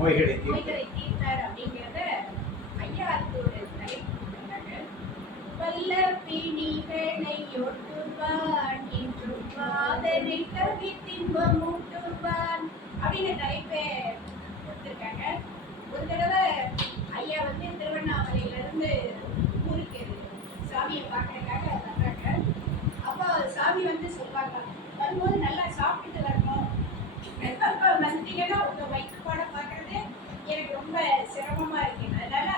நோய்களை தீர்த்தார் அப்படிங்கிறத ஐயா அதுக்கு ஒரு தலைப்பு கொடுத்தாங்க. வல்ல பிணிகளை ஒட்டுவான் என்றும் வாதனை தவித்தின்பம் ஊட்டுவான் அப்படின்னு தலைப்பை கொடுத்துருக்காங்க. ஒரு தடவை ஐயா வந்து திருவண்ணாமலையில இருந்து ஊருக்கு சாமியை பார்க்கறதுக்காக வர்றாங்க. அப்போ சாமி வந்து சொல்லுவாங்க, வரும்போது நல்லா சாப்பிட்டுட்டு வரணும், வந்தீங்கன்னா உங்க வயிற்றுப்பாடை பார்க்கறது எனக்கு ரொம்ப சிரமமா இருக்கு. அதனால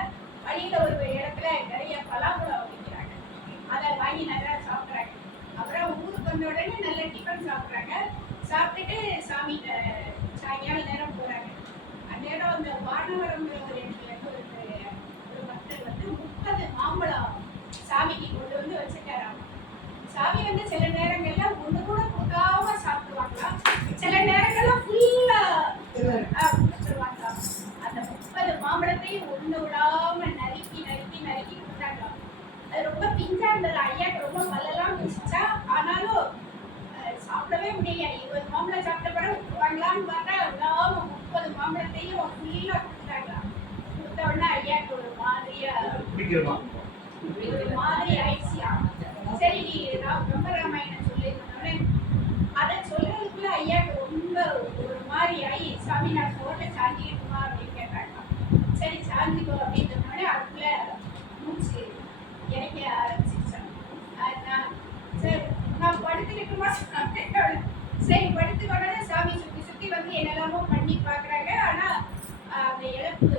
வழியில ஒரு இடத்துல நிறைய பலாப்பழம் வைக்கிறாங்க, அதை வாங்கி நல்லா சாப்பிட்றாங்க. அப்புறம் ஊருக்கு வந்த உடனே நல்ல டிஃபன் சாப்பிட்றாங்க. சாப்பிட்டுட்டு சாமி சாயங்கால நேரம் போறாங்க. அந்நேரம் அந்த வானவரம்ங்கிற ஒரு இடத்துல ஒரு பக்தர் வந்து 30 மாம்பழம் சாமிக்கு கொண்டு வந்து வச்சுட்டாராம். சாமி வந்து சில நேரங்கள்ல ஒண்ணு கூட கொடுக்காம சாப்பிடுவாங்களாம், சில நேரங்கள்ல ஃபுல்லா கொடுத்துருவாங்க. அந்த 30 மாம்பழத்தையும் ஒண்ணு விடாம நறுக்கி நறுக்கி நறுக்கி கொடுத்தாங்களாம். அது ரொம்ப பிஞ்சா இருந்தது. ஐயாக்கு ரொம்ப பல்லெல்லாம் பிடிச்சா, ஆனாலும் சாப்பிடவே முடியல. 20 மாம்பழம் சாப்பிட்ட பிறகு விட்டுருவாங்களான்னு பார்த்தா விடாம 30 மாம்பழத்தையும் ஃபுல்லா கொடுத்தாங்களாம். கொடுத்த உடனே ஐயாக்கு ஒரு மாதிரியா ஆயிடுச்சியா. சரி நீ கம்பராமாயணம் சொல்லிருந்தோடனே அதை சொல்றதுக்குள்ள ஐயாக்கு ரொம்ப ஒரு மாதிரி ஆகி, சாமி நான் சோட்டை சாஞ்சிக்கிட்டுமா அப்படின்னு கேட்டாங்க. சரி சாஞ்சிக்கோ அப்படின்னு சொன்னோடனே அதுக்குள்ள மூச்சு இறக்க ஆரம்பிச்சிருச்சாங்க. சரி நான் படுத்துக்கிட்டுமா சரி படுத்துக்கொண்டே சாமி சுற்றி சுற்றி வந்து என்னெல்லாமோ பண்ணி பார்க்குறாங்க. ஆனால் அந்த இழப்பு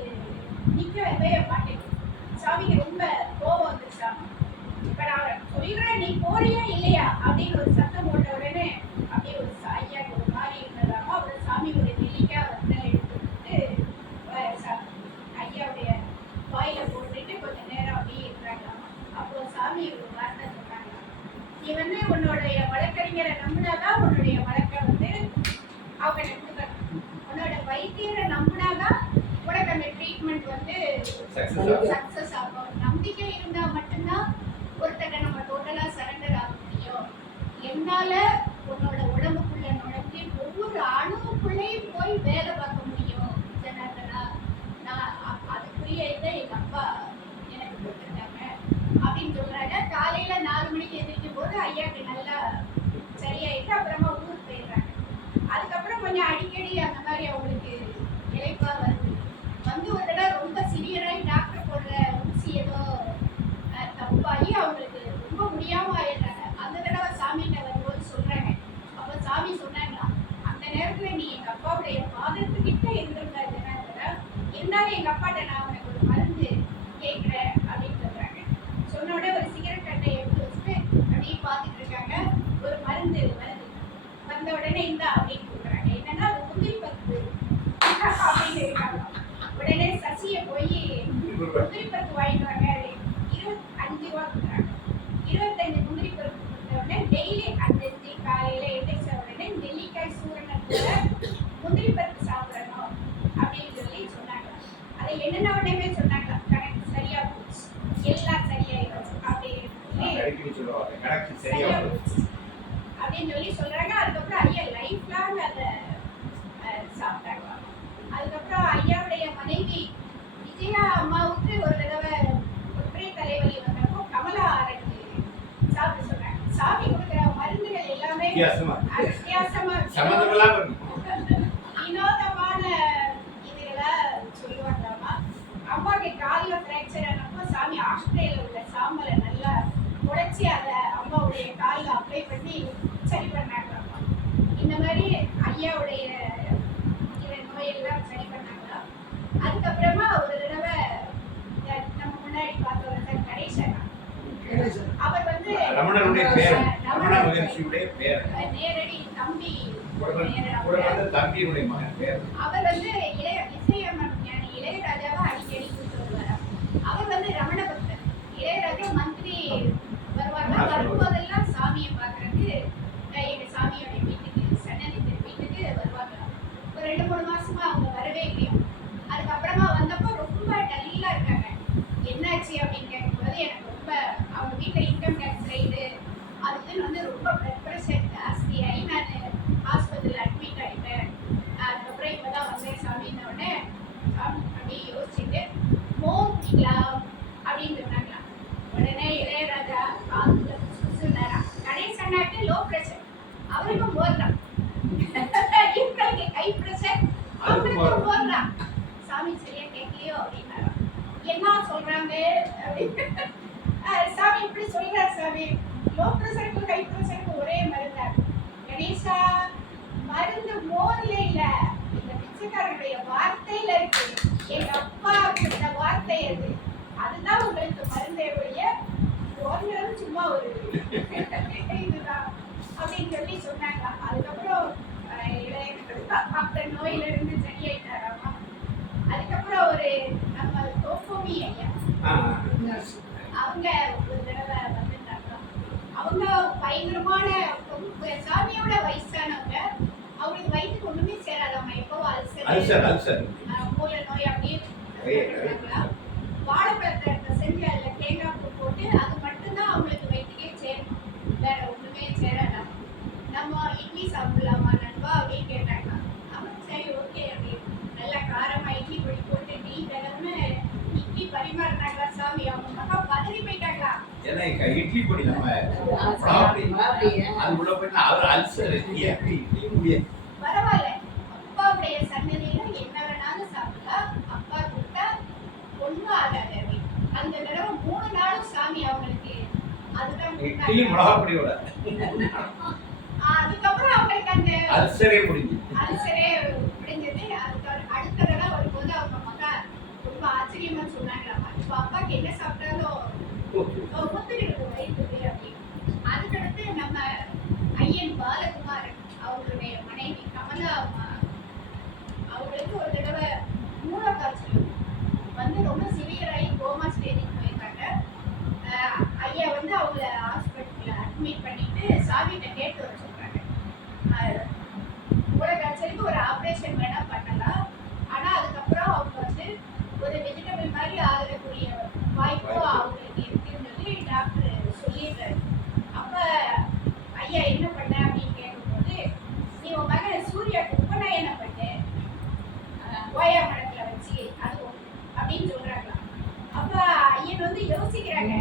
நிற்கவே மாட்டேங்குது. சாமிக்கு ரொம்ப கோபம் வந்துருச்சாங்க. இப்ப நான் சொல்றேன், நீ போறியா இல்லையா அப்படின்னு ஒரு சத்தம் போட்ட உடனே அப்படியே ஒரு ஐயாக்கு ஒரு மாதிரி இருந்ததாம. அப்புறம் சாமி ஒரு நெல்லிக்கா வத்தல் எடுத்துட்டு ஐயாவுடைய வாயில போட்டுட்டு கொஞ்ச நேரம் அப்படியே இருக்கிறாங்களாமா. அப்போ சாமி ஒரு வார்த்தை சொன்னாங்க, நீ வந்து உன்னுடைய வழக்கறிஞரை நம்பினாதான் உன்னுடைய வழக்கை வந்து அவங்க நம்புறாங்க. உன்னோட வைத்தியரை நம்பினாதான் உனக்கு அந்த ட்ரீட்மெண்ட் வந்து சக்சஸ் ஆகும். நம்பிக்கை இருந்தா மட்டும்தான் ஒருத்தரை நம்ம டோட்டலா சரண்டர் ஆக முடியும். என்னால உன்னோட உடம்புக்குள்ள நுழைஞ்சு ஒவ்வொரு அணுவுக்குள்ளேயும் போய் வேலை பார்க்க முடியும் ஜனார்தனா. நான் அதுக்குரிய இதை எங்க அப்பா எனக்கு கொடுத்துருக்காங்க அப்படின்னு சொல்றாங்க. காலையில 4 மணிக்கு எந்திரிக்கும் போது ஐயாக்கு நல்லா சரியாயிட்டு அப்புறமா ஊருக்கு போயிடுறாங்க. அதுக்கப்புறம் கொஞ்சம் அடிக்கடி அந்த மாதிரி அவங்களுக்கு இழைப்பா வருது. வந்து ஒரு தடவை ரொம்ப சிவியராகி டாக்டர் போடுற ஊசி ஏதோ தப்பாகி அவங்களுக்கு ரொம்ப முடியாம ஆயிடுறாங்க. அந்த தடவை சாமிகிட்ட வரும்போது சொல்றாங்க. அப்ப சாமி சொன்னாங்களா, அந்த நேரத்துல நீ எங்க அப்பாவுடைய பாதத்துக்கிட்ட இருந்திருந்தா இருந்தாலும் எங்க அப்பாட்ட நான் உனக்கு ஒரு மருந்து கேட்கிறேன் அப்படின்னு சொல்றாங்க. சொன்ன உடனே ஒரு சிகரெட் கட்டை எடுத்து வச்சுட்டு அப்படியே பார்த்துட்டு இருக்காங்க. ஒரு மருந்து வருது. வந்த உடனே இந்த அப்படின்னு கொடுக்குறாங்க. என்னன்னா முந்திரி பருப்பு அப்படின்னு இருக்காங்க. உடனே சசியை போய் முந்திரி பருப்பு வாங்கிட்டு வாங்க, 25 ரூபா கொடுக்குறாங்க. 25 முந்திரி பருப்பு கொடுத்த உடனே டெய்லி 5 காலையில எந்திரிச்ச உடனே நெல்லிக்காய் சூரணத்துல முந்திரி பருப்பு சாப்பிடணும் அப்படின்னு சொல்லி சொன்னாங்க. அதை என்னென்ன உடனே சொன்னாங்க, கணக்கு சரியா போச்சு, எல்லாம் சரியாயிடும் அப்படின்னு சொல்லி சொல்றாங்க. அதுக்கப்புறம் ஐயா லைஃப் லாங் அதை சாப்பிட்டாங்க. அதுக்கப்புறம் ஐயாவுடைய மனைவி விஜயா அம்மாவுக்கு ஒரு தடவை ஒற்றை தலைவலி வந்தப்போ கமலா ஆரஞ்சு சாப்பிட சொன்னாங்க. சாமி கொடுக்குற மருந்துகள் எல்லாமே வித்தியாசமா வினோதமான இதுகளை சொல்லுவாங்களாமா. அம்மாவுக்கு காலில் ஃப்ராக்சர் ஆனப்போ சாமி ஆஸ்திரேலியாவில் உள்ள சாம்பலை நல்லா உடைச்சி அதை அம்மாவுடைய காலில் அப்ளை பண்ணி சரி பண்ணாங்களாமா. இந்த மாதிரி ஐயாவுடைய நோயெல்லாம் சரி பண்ணாங்களா. அதுக்கப்புறமா ஒரு தடவை நம்ம முன்னாடி பார்த்த ஒருத்தர் கணேசன், அவர் வந்து நேரடி தம்பி, அவர் வந்து இசையம்மன் ஞானி இளையராஜாவை அடிக்கடி கூப்பிட்டு வருவார். அவர் வந்து ரமண பக்தர். இளையராஜா மந்திரி வருவாங்க. வரும்போதெல்லாம் சாமியை பார்க்கறதுக்கு எங்க சாமியோட வீட்டுக்கு சன்னதி வீட்டுக்கு வருவாங்க. ஒரு 2-3 மாசமா அவங்க வரவே இல்லையா. அதுக்கப்புறமா வந்தப்போ ரொம்ப டல்லா இருக்காங்க. என்னாச்சு அப்படின்னு கேட்கும்போது எனக்கு ரொம்ப அவங்க வீட்டில் இன்கம் டேக்ஸ் ரைடு அதுன்னு வந்து ரொம்ப பிளட் ப்ரெஷர் ஜாஸ்தியாகி நான் ஹாஸ்பிட்டலில் அட்மிட் ஆகிட்டேன். அதுக்கப்புறம் இப்போ போடுறான். சாமி சரியா கேட்கலையோ அப்படின்னாரா. என்ன சொல்றாங்க அப்படின்னு. சாமி இப்படி சொல்றாரு சாமி, லோ ப்ரெஷருக்கும் ஹை ப்ரெஷருக்கும் ஒரே மருந்தா? கணேசா, மருந்து மோர்ல இல்ல, இந்த பிச்சைக்காரனுடைய வார்த்தையில இருக்கு. எங்க அப்பா கொடுத்த வார்த்தை அது, அதுதான் உங்களுக்கு மருந்தே ஒழிய மோர்ல சும்மா ஒரு இதுதான் அப்படின்னு சொல்லி சொன்னாங்க. அதுக்கப்புறம் டாக்டர் நோயில இருந்து சரியாயிட்டாராமா. அதுக்கப்புறம் ஒரு நம்ம கோப்போமி ஐயா அவங்க ஒரு தடவை வந்துட்டாங்க. அவங்க பயங்கரமான சாமியோட வயசானவங்க. அவங்களுக்கு வயிற்றுக்கு ஒண்ணுமே சேராதாமா. எப்பவும் அல்சர் மூல நோய் அப்படியே வாழைப்பழத்தை செஞ்சு அதுல தேங்காய் பூ போட்டு அது மட்டும்தான் அவங்களுக்கு வயிற்றுக்கே சேரும், வேற ஒண்ணுமே சேராதாம். நம்ம இட்லி சாப்பிடலாமா நண்பா அப்படின்னு கேட்டாங்க. அவன் சரி ஓகே அப்படின்னு நல்லா காரமா இட்லி பொடி போட்டு டீ கலர்னு இட்லி பரிமாறினாங்களா சாமி. அவங்க மகா பதறி போயிட்டாங்களா. ஏன்னா இட்லி பொடி நம்ம அது உள்ள போயிட்டா அவர் அல்சர் பரவாயில்ல, அப்பாவுடைய சன்னதியில என்ன வேணாலும் சாப்பிடலாம், அப்பா கொடுத்தா ஒண்ணும் ஆகாது. அந்த தடவை 3 நாளும் சாமி அவங்களுக்கு அதுதான் மிளகாப்பொடியோட. அதுக்கப்புறம் அவங்களுக்கு அந்த அல்சரே முடிஞ்சது. அதுக்கு அடுத்த தடவை வரும்போது அவங்க மகா ரொம்ப ஆச்சரியமா சொன்னாங்களாமா, இப்ப அப்பாக்கு என்ன சாப்பிட்டாலும் ஒத்துக்கிட்டு வயிற்றுக்கு அப்படின்னு. அதுக்கடுத்து நம்ம ஐயன் பாலகுமாரன் அவங்களுடைய மனைவி கமலா அம்மா, அவங்களுக்கு ஒரு தடவை மூலக்காய்ச்சல் வந்து ரொம்ப சிவியராகி கோமா ஸ்டேஜுக்கு போயிருக்காங்க. ஐயா வந்து அவங்கள ஹாஸ்பிட்டல்ல அட்மிட் பண்ணிட்டு சாமிகிட்ட கேட்டு வர சொல்றாங்க. மூலக்காய்ச்சலுக்கு ஒரு ஆப்ரேஷன் வேணா பண்ணலாம், ஆனா அதுக்கப்புறம் அவங்க வந்து ஒரு வெஜிடபிள் மாதிரி ஆகக்கூடிய வாய்ப்பு அவங்களுக்கு இருக்குன்னு சொல்லி டாக்டர் சொல்லிடுறாரு. அப்ப ஐயா என்ன பண்ண அப்படின்னு கேட்கும்போது, நீ உன் மகன் சூர்யாவுக்கு உபநயனம் பண்ணு ஓயா மடத்துல வச்சு அது அப்படின்னு சொல்றாங்களா. அப்ப ஐயன் வந்து யோசிக்கிறாங்க,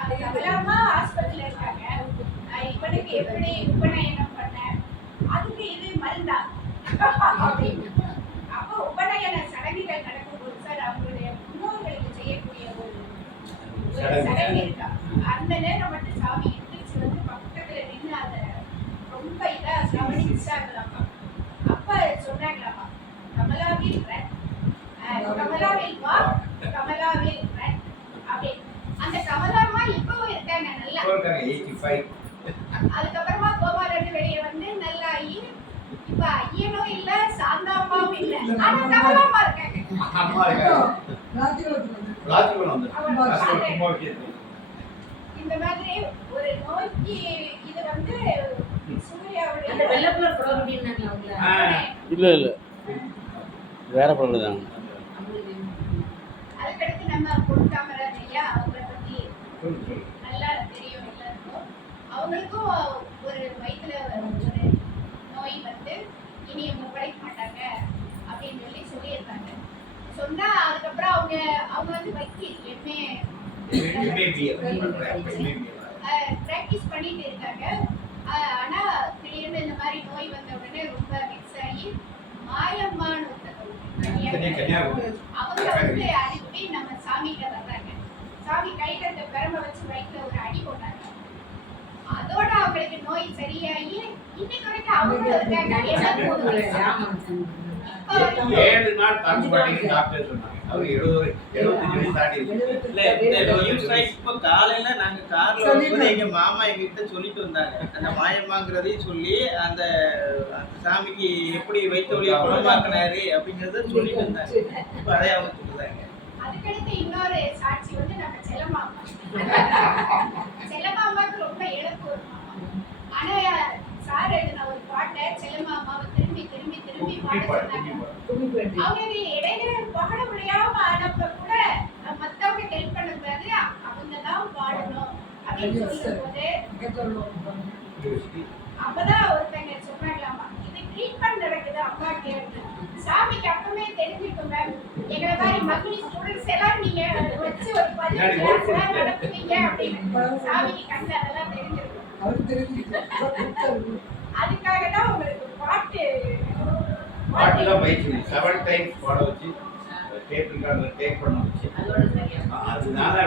அது கமலாமா ஹாஸ்பிட்டல்ல இருக்காங்க, இவனுக்கு எப்படி உபநயனம் பண்ண, அதுக்கு இது மருந்தா அப்படின்னு. அப்ப உபநயன சடங்குகள் நடக்கும்போது சார் அவங்களுடைய முன்னோர்களுக்கு செய்யக்கூடிய ஒரு சடங்கு இருக்கா, அந்த நேரம் மட்டும் சாமி எந்திரிச்சு வந்து பக்கத்துல நின்று அதை ரொம்ப இதா கவனிச்சாங்களாமா. அப்ப சொன்னாங்களாமா, கமலாவில் கமலாவில் வா, கமலாவில் அப்படி. அந்த கமலாமா இப்பவும் இருக்காங்க நல்லா. அதுக்கப்புறமா கோபாலன் வெளியே வந்து நல்லா ஆகி இப்ப ஐயனும் இல்ல சாந்தாமாவும் இல்ல, ஆனா கமலாமா இருக்காங்க. இந்த மாதிரி ஒரு நோய்க்கு இது வந்து சூர்யாவுடைய அந்த வெள்ளப்புல ப்ராபர்ட்டினாங்க அவங்கள இல்ல வேற ப்ராப்ளம் தான். அதுக்கடுத்து நம்ம பொன்காமராஜ் ஐயா அவங்கள பத்தி நல்லா தெரியும் எல்லாருக்கும். அவங்களுக்கும் ஒரு வயிற்றுல ஒரு நோய் வந்து இனி அவங்க படைக்க மாட்டாங்க அப்படின்னு சொல்லி சொல்லியிருந்தாங்க. சொன்னா அதுக்கப்புறம் அவங்க வந்து வக்கீல் பிராக்டிஸ் பண்ணிட்டு இருக்காங்க. ஆனா திடீர்னு இந்த மாதிரி நோய் வந்த உடனே ரொம்ப மிக்ஸ் ஆகி மாயம்மான்னு அவங்க வந்து அனுப்பி நம்ம சாமிகிட்ட வர்றாங்க. சாமி கையில இந்த பெரம்ப வச்சு வயிற்றுல ஒரு அடி போட்டாங்க. அதோட அவங்களுக்கு நோய் சரியாகி இன்னைக்கு வரைக்கும் அவங்க இருக்காங்க. 7 நாள் தாக்கு பாட்டிங்க டாக்டர் சொன்னாங்க. அவர் 75 தாண்டி இருக்கு. இல்ல இந்த நியூஸ் இப்ப காலையில நாங்க கார்ல வரும்போது எங்க மாமா எங்ககிட்ட சொல்லிட்டு வந்தாங்க. அந்த மாயம்மாங்கிறதையும் சொல்லி அந்த சாமிக்கு எப்படி வைத்த வழியை குணமாக்கினாரு அப்படிங்கறத சொல்லிட்டு வந்தாங்க. இப்ப அதே அவங்க சொல்லுறாங்க. அதுக்கடுத்து இன்னொரு சாட்சி வந்து நம்ம செல்லமாமா. செல்லமாமாக்கு ரொம்ப இழப்பு வரும். ஆனா சார் எழுதின ஒரு பாட்டை செல்லமாமாவை திரும்பி திரும்பி திரும்பி பாட சொன்னாங்க. அவங்க இடையில பாட முடியாம ஆனப்ப கூட மத்தவங்க ஹெல்ப் பண்ணக்கூடாது, அவங்க தான் பாடணும் அப்படின்னு சொல்லும்போது அப்பதான் ஒருத்தங்க சொன்னாங்களாமா, இது ட்ரீட்மெண்ட் நடக்குது அம்மா கேட்டு. சாமிக்கு அப்பவே தெரிஞ்சிருக்கும் மேம், எங்களை மாதிரி மகிழி ஸ்டூடெண்ட்ஸ் எல்லாம் நீங்க வச்சு ஒரு 15 நடத்துவீங்க அப்படின்னு சாமிக்கு கண்டு அதெல்லாம் தெரிஞ்சிருக்கும். அதுக்காக தான் உங்களுக்கு பாட்டு பாட்டு தான் பயிற்சி 7 டைம்ஸ் பாட வச்சு டேப் ரெக்கார்டர் டேப் பண்ண வச்சு அதோட சரியா அதனால